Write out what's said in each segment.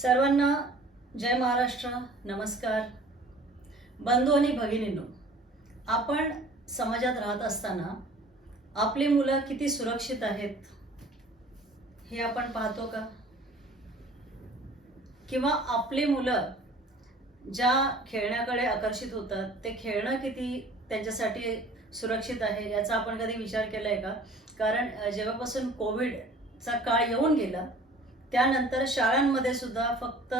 सर्वांना जय महाराष्ट्र नमस्कार. बंधू आणि भगिनींनो आपण समाजात राहत असताना आपली मुलं किती सुरक्षित आहेत हे आपण पाहतो का? किंवा आपली मुलं ज्या खेळण्याकडे आकर्षित होतात ते खेळणं किती त्यांच्यासाठी सुरक्षित आहे याचा आपण कधी विचार केला आहे का? कारण जेव्हापासून कोविडचा काळ येऊन गेला त्यानंतर शाळांमध्ये सुद्धा फक्त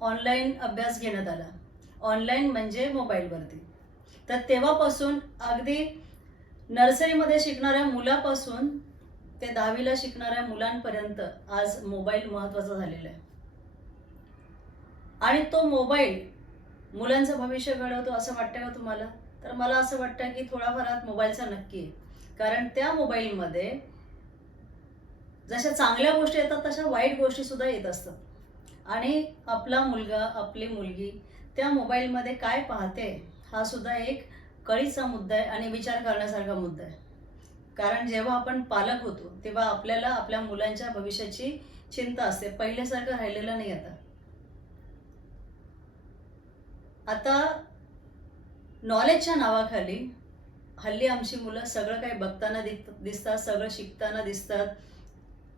ऑनलाईन अभ्यास घेण्यात आला. ऑनलाईन म्हणजे मोबाईलवरती तर तेव्हापासून अगदी नर्सरीमध्ये शिकणाऱ्या मुलापासून ते दहावीला शिकणाऱ्या मुलांपर्यंत आज मोबाईल महत्त्वाचा झालेला आहे. आणि तो मोबाईल मुलांचं भविष्य घडवतो असं वाटतं का तुम्हाला? तर मला असं वाटतं की थोडाफारात मोबाईलचा नक्की आहे. कारण त्या मोबाईलमध्ये जशा चांगल्या गोष्टी येतात तशा वाईट गोष्टी सुद्धा येत असतात. आणि आपला मुलगा आपली मुलगी त्या मोबाईलमध्ये काय पाहते हा सुद्धा एक कळीचा मुद्दा आहे आणि विचार करण्यासारखा मुद्दा आहे. कारण जेव्हा आपण पालक होतो तेव्हा आपल्याला आपल्या मुलांच्या भविष्याची चिंता असते. पहिल्यासारखं राहिलेलं नाही आता. आता नॉलेजच्या नावाखाली हल्ली आमची मुलं सगळं काही बघताना दिसतात सगळं शिकताना दिसतात.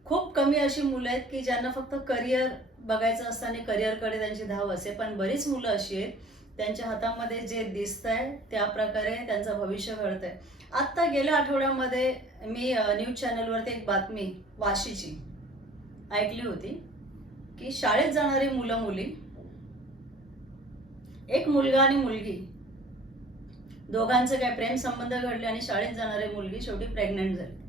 खूप कमी अशी मुलं आहेत की ज्यांना फक्त करिअर बघायचं असतं आणि करिअरकडे त्यांची धाव असते पण बरीच मुलं अशी आहेत त्यांच्या हातामध्ये जे दिसत आहे त्या प्रकारे त्यांचं भविष्य घडत आहे आत्ता गेल्या आठवड्यामध्ये मी न्यूज चॅनलवरती एक बातमी वाशीची ऐकली होती की शाळेत जाणारी मुलं मुली एक मुलगा आणि मुलगी दोघांचे काय प्रेम संबंध घडले आणि शाळेत जाणारी मुलगी शेवटी प्रेग्नंट झाली.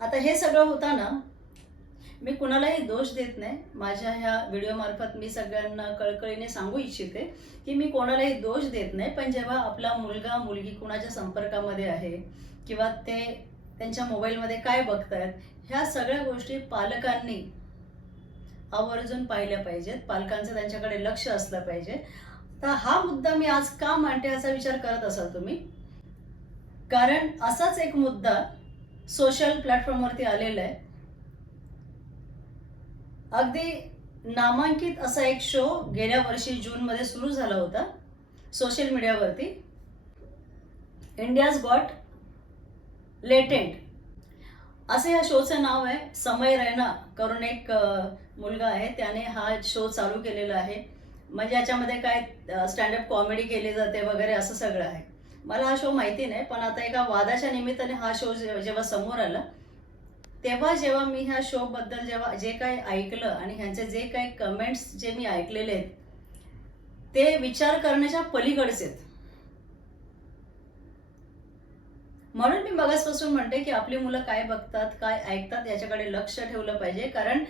आता हे सगळं होताना मी कुणालाही दोष देत नाही. माझ्या ह्या व्हिडिओमार्फत मी सगळ्यांना कळकळीने सांगू इच्छिते की मी कोणालाही दोष देत नाही. पण जेव्हा आपला मुलगा मुलगी कुणाच्या संपर्कामध्ये आहे किंवा ते त्यांच्या मोबाईलमध्ये काय बघतायत ह्या सगळ्या गोष्टी पालकांनी आवर्जून पाहिल्या पाहिजेत. पालकांचं त्यांच्याकडे लक्ष असलं पाहिजे. तर हा मुद्दा मी आज का मांडते असा विचार करत असाल तुम्ही? कारण असाच एक मुद्दा सोशल प्लॅटफॉर्मवरती आलेलं आहे. अगदी नामांकित असा एक शो गेल्या वर्षी जूनमध्ये सुरू झाला होता सोशल मीडियावरती इंडियाज गॉट लेटेंट असं या शोचं नाव आहे. समय रैना करून एक मुलगा आहे. त्याने हा शो चालू केलेला आहे. म्हणजे याच्यामध्ये काय स्टँडअप कॉमेडी केली जाते वगैरे असं सगळं आहे. मला हा शो माहिती नाही पण आता एका वादाच्या निमित्ताने हा शो जेव्हा समोर आला तेव्हा जेव्हा मी ह्या शो बद्दल जेव्हा जे काही ऐकलं आणि ह्यांचे जे काही कमेंट्स जे मी ऐकलेले आहेत ते विचार करण्याच्या पलीकडचे आहेत. म्हणून मी मगासपासून म्हणते की आपली मुलं काय बघतात काय ऐकतात याच्याकडे लक्ष ठेवलं पाहिजे. कारण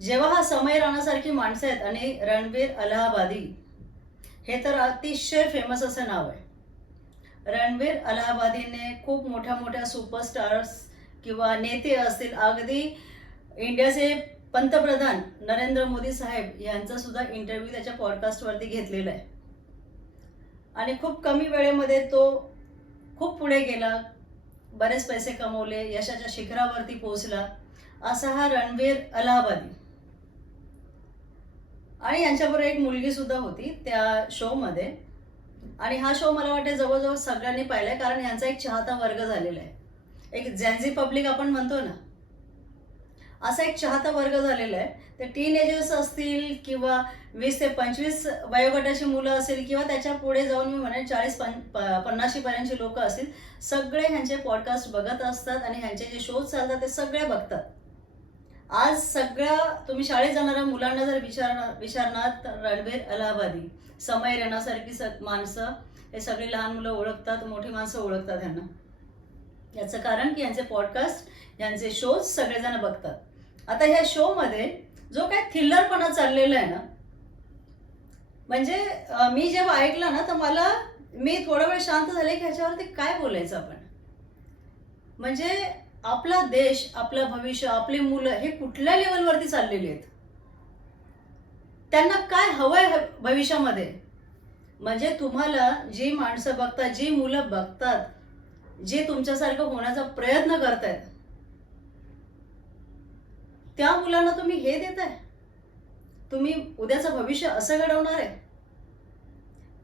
जेव्हा हा समय राणासारखी माणसं आहेत आणि रणबीर अलाहाबादी हे तर अतिशय फेमस असं नाव आहे. रणबीर अलाहाबादीने खूप मोठ्या मोठ्या सुपरस्टार्स किंवा नेते असतील. अगदी इंडियाचे पंतप्रधान नरेंद्र मोदी साहेब यांचा सुद्धा इंटरव्ह्यू त्याच्या पॉडकास्टवरती घेतलेला आहे. आणि खूप कमी वेळेमध्ये तो खूप पुढे गेला बरेच पैसे कमवले यशाच्या शिखरावरती पोहोचला. असा हा रणवीर अलाहाबादी. आणि यांच्याबरोबर एक मुलगी सुद्धा होती त्या शोमध्ये आणि हा शो मला वाटते जवळजवळ सगळ्यांनी पाहिलाय कारण यांचा एक चाहता वर्ग झालेला आहे. एक जॅन्झी पब्लिक आपण म्हणतो ना असा एक चाहता वर्ग झालेला आहे. ते टीनेजर्स असतील किंवा वीस ते पंचवीस वयोगटाची मुलं असतील किंवा त्याच्या पुढे जाऊन मी म्हणेन चाळीस पन पन्नाशी पर्यंतची लोक असतील सगळे ह्यांचे पॉडकास्ट बघत असतात आणि ह्यांचे जे शोज चालतात ते सगळे बघतात. आज सगळ्या तुम्ही शाळेत जाणाऱ्या मुलांना जर विचारणार विचारणार तर रणबीर अलाहाबादी. समय रेणासारखी स माणसं हे सगळी लहान मुलं ओळखतात मोठी माणसं ओळखतात ह्यांना. याचं कारण की यांचे पॉडकास्ट यांचे शोज सगळेजण बघतात. आता ह्या शोमध्ये जो काय थिल्लरपणा चाललेला आहे ना म्हणजे मी जेव्हा ऐकलं ना तर मला मी थोडा वेळ शांत झाले की ह्याच्यावरती काय बोलायचं आपण? म्हणजे आपला देश आपलं भविष्य आपली मुलं हे कुठल्या लेवलवरती चाललेली आहेत? त्यांना काय हवंय आहे भविष्यामध्ये? म्हणजे तुम्हाला जी माणसं बघतात जी मुलं बघतात जे तुमच्यासारखं होण्याचा प्रयत्न करतायत त्या मुलांना तुम्ही हे देताय? तुम्ही उद्याचं भविष्य असं घडवणार आहे?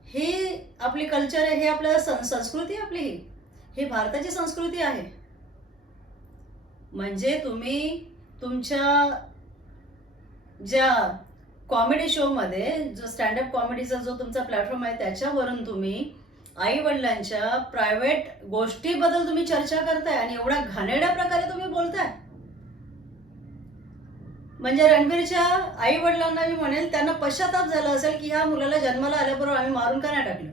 हे आपली कल्चर आहे हे आपल्या सं संस्कृती आपली ही. ही भारताची संस्कृती आहे. म्हणजे तुम्ही तुमच्या ज्या कॉमेडी शोमध्ये जो स्टँडअप कॉमेडीचा जो तुमचा प्लॅटफॉर्म आहे त्याच्यावरून तुम्ही आई वडिलांच्या प्रायव्हेट गोष्टीबद्दल तुम्ही चर्चा करताय आणि एवढ्या घाणेरड्या प्रकारे तुम्ही बोलताय. म्हणजे रणवीरच्या आई वडिलांना मी म्हणेल त्यांना पश्चाताप झाला असेल की ह्या मुलाला जन्माला आल्याबरोबर आम्ही मारून का नाही टाकलं?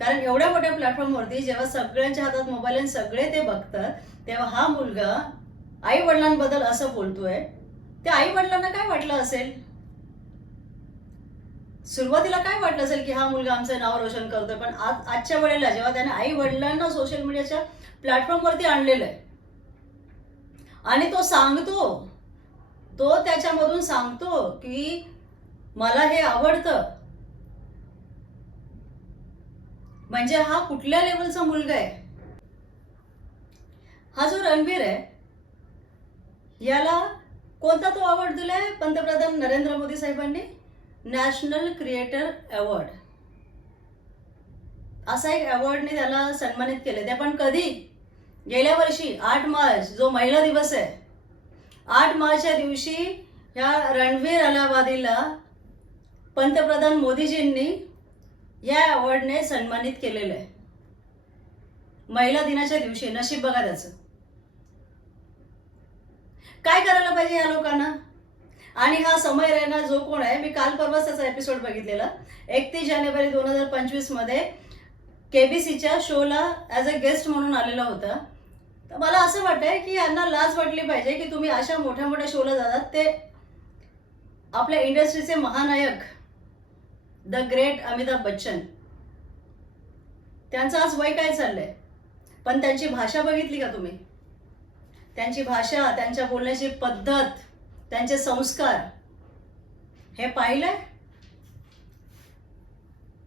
कारण एवढ्या मोठ्या प्लॅटफॉर्मवरती जेव्हा सगळ्यांच्या हातात मोबाईल आणि सगळे ते बघतात तेव्हा हा मुलगा आई वडिलांबद्दल असं बोलतोय. त्या आई वडिलांना काय वाटलं असेल? सुरुवातीला काय वाटलं असेल की हा मुलगा आमचं नाव रोशन करतोय पण आज आजच्या वेळेला जेव्हा त्याने आई वडिलांना सोशल मीडियाच्या प्लॅटफॉर्मवरती आणलेलं आहे आणि तो सांगतो तो त्याच्यामधून सांगतो की मला हे आवडतं. म्हणजे हा कुठल्या लेवलचा मुलगा आहे? हा जो रणवीर आहे याला कोणता तो अवॉर्ड दिलाय? पंतप्रधान नरेंद्र मोदी साहेबांनी? National creator award. असा एक अवॉर्डने त्याला सन्मानित केले. ते पण कधी? गेल्या वर्षी आठ मार्च जो महिला दिवस आहे. आठ मार्चच्या दिवशी ह्या रणवीर अलाहाबादीला पंतप्रधान मोदीजींनी या अवॉर्डने सन्मानित केलेलं आहे. महिला दिनाच्या दिवशी नशीब बघा त्याचं. काय करायला पाहिजे या लोकांना? आणि हा समय रैना जो कोण आहे मी काल परवाच त्याचा एपिसोड बघितलेला. एकतीस जानेवारी दोन हजार पंचवीसमध्ये केबीसीच्या शोला ॲज अ गेस्ट म्हणून आलेला होता. तर मला असं वाटतंय की यांना लाज वाटली पाहिजे की तुम्ही अशा मोठ्या मोठ्या शोला जातात. ते आपल्या इंडस्ट्रीचे महानायक द ग्रेट अमिताभ बच्चन त्यांचं आज वय काय चाललंय? पण त्यांची भाषा बघितली का तुम्ही? त्यांची भाषा त्यांच्या बोलण्याची पद्धत त्यांचे संस्कार. हे पाहिलंय?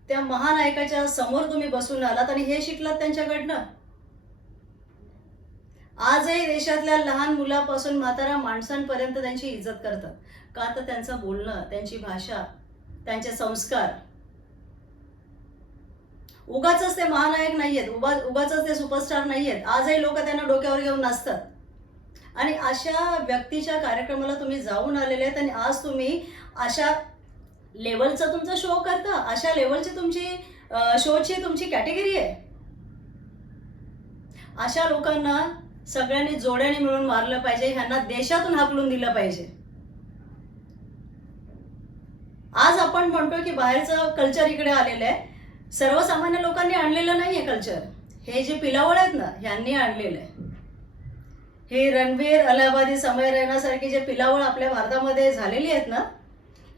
त्या महानायकाच्या समोर तुम्ही बसून आलात आणि हे शिकलात त्यांच्याकडनं. आजही देशातल्या लहान मुलापासून म्हातारा माणसांपर्यंत त्यांची इज्जत करतात. का तर त्यांचं बोलणं त्यांची भाषा त्यांचे संस्कार. उगाच ते महानायक नाहीयेत. उगा उगाच ते सुपरस्टार नाहीयेत. आजही लोक त्यांना डोक्यावर घेऊन नाचतात. आणि अशा व्यक्तीच्या कार्यक्रमाला तुम्ही जाऊन आलेले आहेत आणि आज तुम्ही अशा लेवलचा तुमचा शो करता अशा लेवलची तुमची शोची तुमची कॅटेगरी आहे? अशा लोकांना सगळ्यांनी जोड्याने मिळून मारलं पाहिजे ह्यांना देशातून हाकलून दिलं पाहिजे. आज आपण म्हणतोय की बाहेरचं कल्चर इकडे आलेलं आहे. सर्वसामान्य लोकांनी आणलेलं नाहीये कल्चर हे जे पिलावळ आहेत ना ह्यांनी आणलेलं आहे. हे रणवीर अलाहाबादी समय रैनासारखी जे पिलावळ आपल्या भारतामध्ये झालेली आहेत ना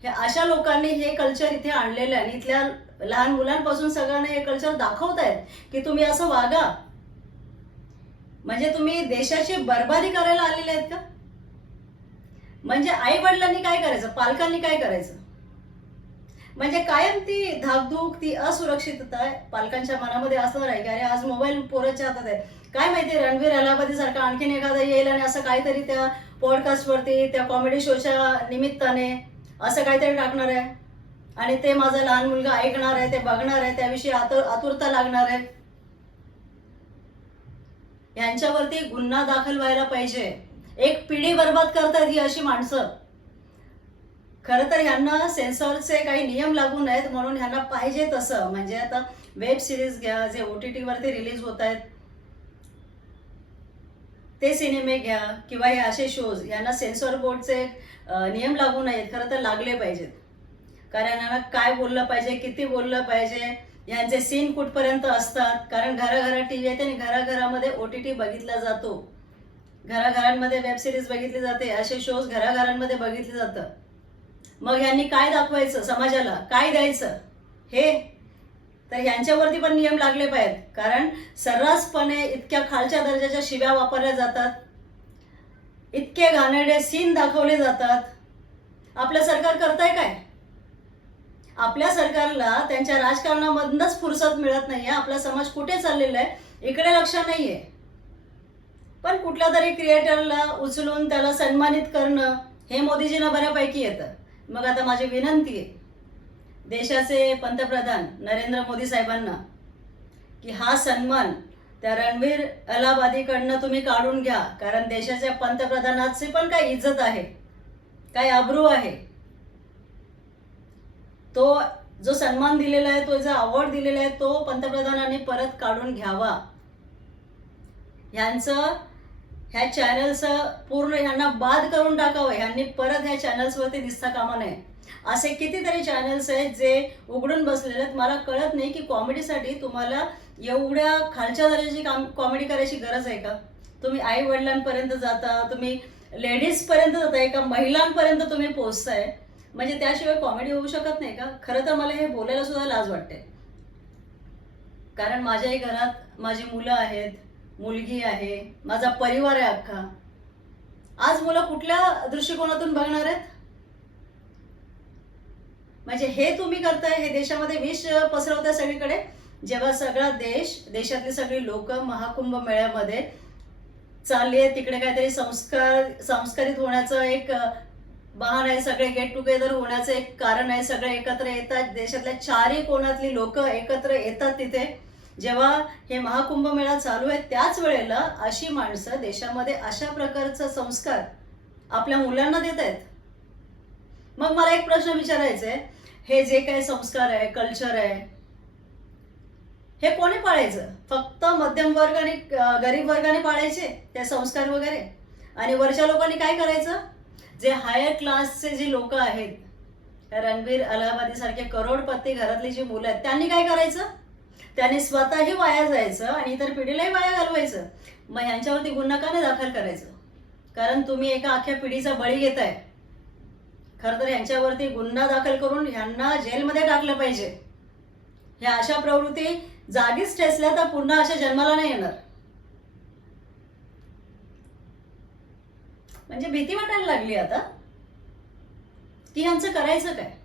हे अशा लोकांनी हे कल्चर इथे आणलेलं आहे. आणि इथल्या लहान मुलांपासून सगळ्यांना हे कल्चर दाखवतायत की तुम्ही असं वागा. म्हणजे तुम्ही देशाची बर्बादी करायला आलेले आहेत का? म्हणजे आई वडिलांनी काय करायचं? पालकांनी काय करायचं? म्हणजे कायम ती धाकधूक ती असुरक्षितता पालकांच्या मनामध्ये असणार आहे की अरे आज मोबाईल पोराच्या हातात आहे काय माहिती रणवीर अलाहाबादी सारखा आणखीन एखादा येईल आणि असं काहीतरी त्या पॉडकास्टवरती त्या कॉमेडी शोच्या निमित्ताने असं काहीतरी टाकणार आहे. आणि ते माझा लहान मुलगा ऐकणार आहे ते बघणार आहे त्याविषयी आतुर आतुरता लागणार आहे. यांच्यावरती गुन्हा दाखल व्हायला पाहिजे. एक पिढी बर्बाद करतात ही अशी माणसं. खरं तर ह्यांना सेन्सॉरचे काही नियम लागू नयेत म्हणून ह्यांना पाहिजे तसं. म्हणजे आता वेब सिरीज घ्या जे ओ टी टीवरती रिलीज होत आहेत ते सिनेमे घ्या किंवा हे असे शोज यांना सेन्सॉर बोर्डचे नियम लागू नयेत. खरं तर लागले पाहिजेत. कारण यांना काय बोललं पाहिजे किती बोललं पाहिजे यांचे सीन कुठपर्यंत असतात? कारण घराघरात टी व्ही येते आणि घराघरामध्ये ओ टी टी बघितला जातो. घराघरांमध्ये वेब सिरीज बघितली जाते. असे शोज घराघरांमध्ये बघितले जातं. मग यांनी काय दाखवायचं समाजाला? काय द्यायचं? हे तर यांच्यावरती पण नियम लागले पाहिजेत. कारण सर्रासपणे इतक्या खालच्या दर्जाच्या शिव्या वापरल्या जातात. इतके घाणेरडे सीन दाखवले जातात. आपलं सरकार करताय काय? आपल्या सरकारला त्यांच्या राजकारणामधनच फुरसत मिळत नाहीये. आपला समाज कुठे चाललेला आहे इकडे लक्ष नाहीये. पण कुठल्या तरी क्रिएटरला उचलून त्याला सन्मानित करणं हे मोदीजींना बऱ्यापैकी येतं. मग आता माझी विनंती आहे देशाचे पंतप्रधान नरेंद्र मोदी साहेबांना की हा सन्मान त्या रणवीर अलाहाबादीकडनं तुम्ही काढून घ्या कारण देशाच्या पंतप्रधानाची पण काही इज्जत आहे काय अब्रू आहे. तो जो सन्मान दिलेला आहे तो जो अवॉर्ड दिलेला आहे तो पंतप्रधानांनी परत काढून घ्यावा. ह्यांचं ह्या चॅनलचं पूर्ण ह्यांना बाद करून टाकावं. ह्यांनी परत ह्या चॅनल्सवरती दिसता कामा नये. असे कितीतरी चॅनल्स आहेत जे उघडून बसलेले आहेत. मला कळत नाही की कॉमेडीसाठी तुम्हाला एवढ्या खालच्या दर्जाची काम कॉमेडी करायची गरज आहे का? तुम्ही आई वडिलांपर्यंत जाता तुम्ही लेडीजपर्यंत जाताय का? महिलांपर्यंत तुम्ही पोहोचताय. म्हणजे त्याशिवाय कॉमेडी होऊ शकत नाही का? खरं तर मला हे बोलायला सुद्धा लाज वाटते. कारण माझ्याही घरात माझी मुलं आहेत. मुलगी आहे माझा परिवार आहे अख्खा. आज मुलं कुठल्या दृष्टिकोनातून बघणार आहेत? म्हणजे हे तुम्ही करताय हे देशामध्ये विष पसरवताय सगळीकडे. जेव्हा सगळा देश देशातली सगळी लोक महाकुंभ मेळ्यामध्ये चालली आहे तिकडे काहीतरी संस्कार संस्कारित होण्याचं एक बहान आहे सगळे गेट टुगेदर होण्याचं एक कारण आहे सगळे एकत्र येतात. देशातल्या चारही कोणातली लोक एकत्र येतात तिथे. जेव्हा हे महाकुंभ मेळा चालू आहे त्याच वेळेला अशी माणसं देशामध्ये अशा प्रकारचा संस्कार आपल्या मुलांना देत आहेत. मग मला एक प्रश्न विचारायचा आहे हे जे काही संस्कार आहे कल्चर आहे हे कोणी पाळायचं? फक्त मध्यम वर्ग आणि गरीब वर्गाने पाळायचे ते संस्कार वगैरे? आणि वरच्या लोकांनी काय करायचं? जे हायर क्लासचे जे लोक आहेत रणवीर अलाहाबादी सारखे करोडपती घरातली जी मुलं आहेत त्यांनी काय करायचं? त्याने स्वतःही वाया जायचं आणि इतर पिढीलाही वाया घालवायचं. मग ह्यांच्यावरती गुन्हा का नाही दाखल करायचं? कारण तुम्ही एका अख्ख्या पिढीचा बळी घेताय. खरं तर यांच्यावरती गुन्हा दाखल करून ह्यांना जेलमध्ये टाकलं पाहिजे. ह्या अशा प्रवृत्ती जागीच ठेचल्या तर पुन्हा अशा जन्माला नाही येणार. म्हणजे भीती वाटायला लागली आता. की ह्यांचं करायचं काय?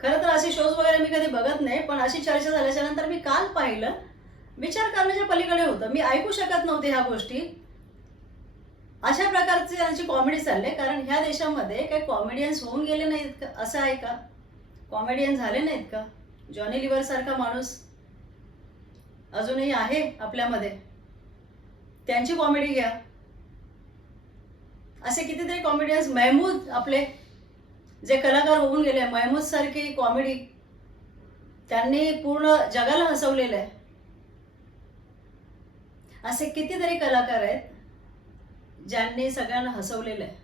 खरं तर असे शोज वगैरे मी कधी बघत नाही पण अशी चर्चा झाल्याच्यानंतर मी काल पाहिलं. विचार करण्याच्या पलीकडे होतं. मी ऐकू शकत नव्हते ह्या गोष्टी. अशा प्रकारचे त्यांची कॉमेडी चालले. कारण ह्या देशामध्ये काही कॉमेडियन्स होऊन गेले नाहीत का? असं आहे का? कॉमेडियन झाले नाहीत का? जॉनी लिवर सारखा माणूस अजूनही आहे आपल्यामध्ये. त्यांची कॉमेडी घ्या. असे कितीतरी कॉमेडियन्स महमूद आपले जे कलाकार होऊन गेले महमूद सारखी कॉमेडी त्यांनी पूर्ण जगाला हसवलेलं आहे. असे कितीतरी कलाकार आहेत ज्यांनी सगळ्यांना हसवलेलं आहे.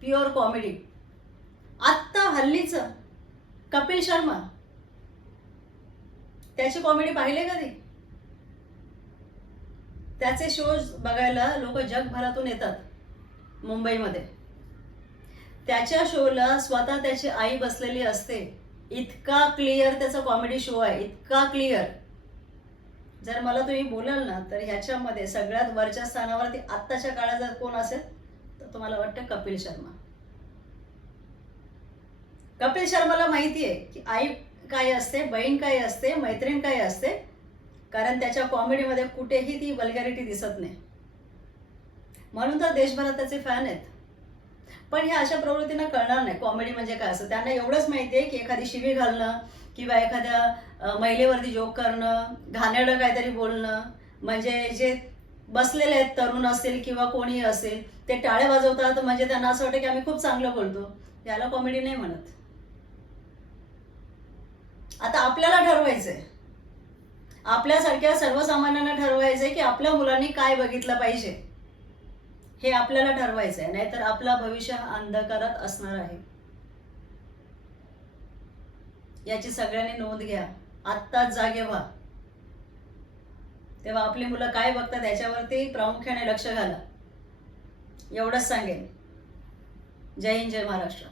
प्युअर कॉमेडी आत्ता हल्लीचं कपिल शर्मा. त्याची कॉमेडी पाहिले कधी? त्याचे शोज बघायला लोक जगभरातून येतात मुंबईमध्ये. त्याच्या शोला स्वतः त्याची आई बसलेली असते. इतका क्लिअर त्याचा कॉमेडी शो आहे. इतका क्लिअर जर मला तुम्ही बोलाल ना तर ह्याच्यामध्ये सगळ्यात वरच्या स्थानावरती आत्ताच्या काळात जर कोण असेल तर तुम्हाला वाटतं कपिल शर्मा. कपिल शर्माला माहिती आहे की आई काय असते बहीण काय असते मैत्रीण काय असते कारण त्याच्या कॉमेडीमध्ये कुठेही ती वल्गॅरिटी दिसत नाही. म्हणून तर देशभरात त्याचे फॅन आहेत. पण ह्या अशा प्रवृत्तींना कळणार नाही. कॉमेडी म्हणजे काय असं? त्यांना एवढंच माहिती आहे की एखादी शिवी घालणं किंवा एखाद्या महिलेवरती जोक करणं घाणेरडं काहीतरी बोलणं म्हणजे जे बसलेले आहेत तरुण असतील किंवा कोणी असेल ते टाळे वाजवतात म्हणजे त्यांना असं वाटतं की आम्ही खूप चांगलं बोलतो. याला कॉमेडी नाही म्हणत. आता आपल्याला ठरवायचंय. आपल्यासारख्या सर्वसामान्यांना ठरवायचंय की आपल्या मुलांनी काय बघितलं पाहिजे. हे आपल्याला ठरवायचं आहे नाहीतर आपला भविष्य हा अंधकारात असणार आहे. याची सगळ्यांनी नोंद घ्या. आत्ताच जागे व्हा. तेव्हा आपली मुलं काय बघतात याच्यावरती प्रामुख्याने लक्ष घाला. एवढंच सांगेन. जय हिंद जय महाराष्ट्र.